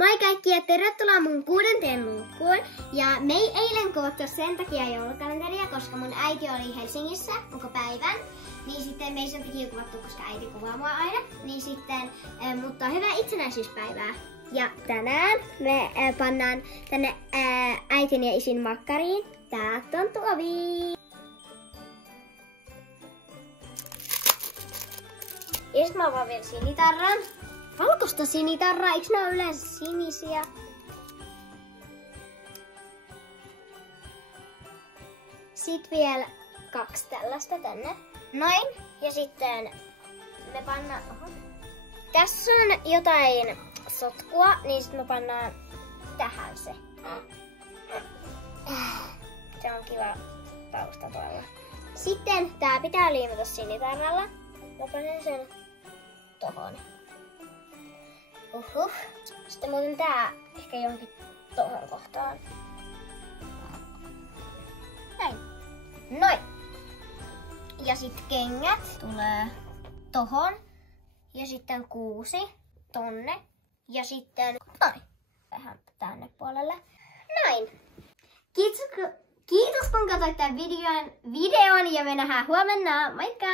Moi kaikki ja tervetuloa mun 6. lukuun. Ja me ei eilen koottu sen takia joulukalenteria, koska mun äiti oli Helsingissä koko päivän. Niin sitten me ei sen takia kuvattu, koska äiti kuvaa mua aina. Niin sitten, mutta hyvää itsenäisyyspäivää. Ja tänään me pannaan tänne äitin ja isin makkariin tää tonttuovi. Ja sit mä avaan vielä sinitarran. Valkoista sinitarraa, eikö ne ole yleensä sinisiä? Sitten vielä 2 tällaista tänne. Noin. Ja sitten me pannaan... Tässä on jotain sotkua, niin sitten me pannaan tähän se. Se on kiva tausta tuolla. Sitten tää pitää liimata sinitarralla. Mä panen sen tohon. Sitten muuten tää ehkä johonkin tohon kohtaan. Näin. Noin. Ja sitten kengät tulee tohon. Ja sitten 6 tonne. Ja sitten noin. Vähän tänne puolelle. Noin. Kiitos kun katsoit tämän videon ja me nähdään huomenna. Moikka!